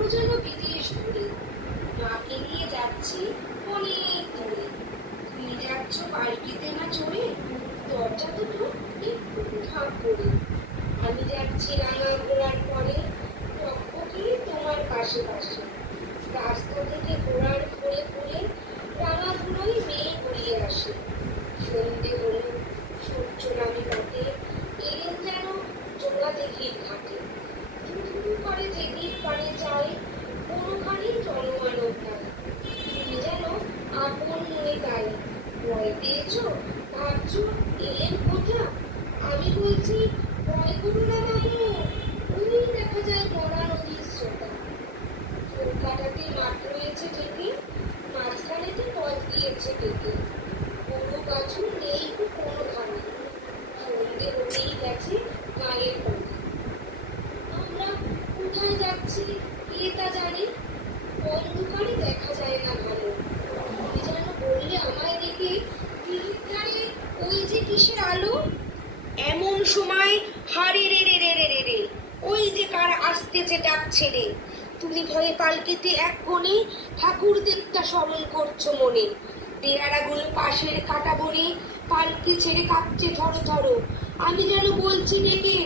বড় যেন বিদেশ ঘুরে। মাকে নিয়ে যাচ্ছি অনেক দূরে। তুমি যাচ্ছ পাল্কিতে না চড়ে, দরজা দুটো একটু ফাঁক করে। আমি যাচ্ছি রাঙা ঘোড়ার পরে, টকবকে তোমার পাশে পাশে। রাস্তা থেকে ঘোড়ার ফুলে ফুলে রাঙা ধুলোই মেয়ে ঘুরিয়ে আসে। সন্ধে হলো, সূর্য নামে কাটে, এলেন যেন জোড়া দিঘির ঘাটে। ধুধু করে দিঘির পাড়ে যায় কোনোখানি জনমানব নাই। তুমি যেন আপন মনে তাই ভয় পেয়েছ, ভাবছো এলেন কোথা। আমি বলছি ভয় করো না বাবু, ওই দেখা যায় মরা নদীর স্রোতা। চোখ কাটাতে মাঠ রয়েছে ঢেকে, মাঝখানেতে পথ দিয়েছে ডেকে। গরু বাছুর নেই কোনোখানে, সন্ধে হতেই গেছে গায়ের পানে। আমরা কোথায় যাচ্ছি কে তা জানে, অন্ধকারে দেখা যায় না ভালো। তুমি যেন বললে আমায় দেখে, দিঘির ধারে ওই যে কিসের আলো। এমন সময় হারে রে রে রে রে রে রে, ওই যে কার আসতেছে ডাক ছেড়ে। তুমি ভয়ে পালকিতে এক কোণে ঠাকুর দেবতা স্মরণ করছো মনে। পেয়ারাগুলো পাশের কাটা বনে পালকি ছেড়ে কাঁপছে ধরো ধরো। আমি যেন বলছি ডেকে,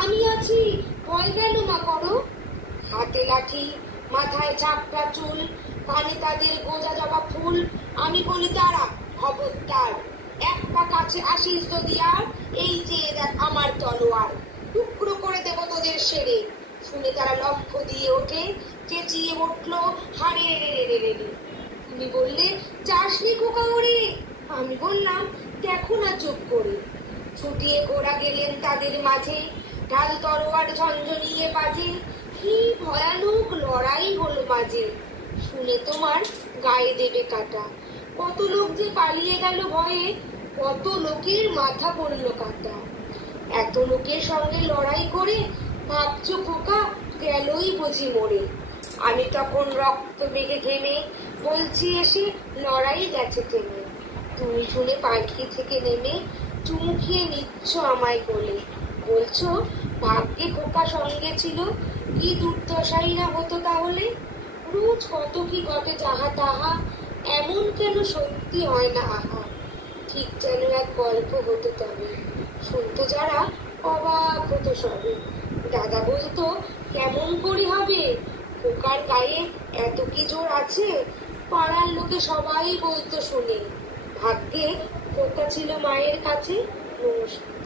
আমি আছি, ভয় কেন মা করো। হাতে লাঠি, মাথায় ঝাপটা চুল, কানে তাদের গোজা জবা ফুল। আমি বলি দাঁড়া খবরদার, এক পা কাছে আসিস যদি আর, এই যে দেখ আমার তলোয়ার, টুকরো করে দেব তোদের সেরে। শুনে তারা লক্ষ্য দিয়ে ওঠে, চেঁচিয়ে উঠলো হারে রে রে রে রে রে। তুমি বললে যাসনি খোকা ওরে, আমি বললাম দেখো না চুপ করে। ছুটিয়ে ঘোড়া গেলেন তাদের মাঝে, ঢাল তরোয়ার ঝনঝনিয়ে বাজে। কি ভয়ানক লড়াই হলো মাঝে, শুনে তোমার গায়ে দেবে কাটা। কত লোক যে পালিয়ে গেল ভয়ে, কত লোকের মাথা পড়ল কাটা। এত লোকের সঙ্গে লড়াই করে ভাবছো খোকা গেলই বুঝি মরে। আমি তখন রক্ত বেগে ঘেমে বলছি এসে লড়াই গেছে থেমে। তুমি শুনে পালকি থেকে নেমে চুমু খেয়ে নিচ্ছ আমায় কোলে, বলছো ভাগ্যে খোকা সঙ্গে ছিল, কি দুর্দশাই না হতো তাহলে। রোজ কত কি ঘটে যাহা তাহা, এমন কেন সত্যি হয় না আহা। ঠিক যেন এক গল্প হতো তবে, শুনতো যারা অবাক হতো সবে। দাদা বলতো কেমন করে হবে, খোকার গায়ে এত কি জোর আছে। পাড়ার লোকে সবাই বলতো শুনে, ভাগ্যে খোকা ছিল মায়ের কাছে। নমস্কার।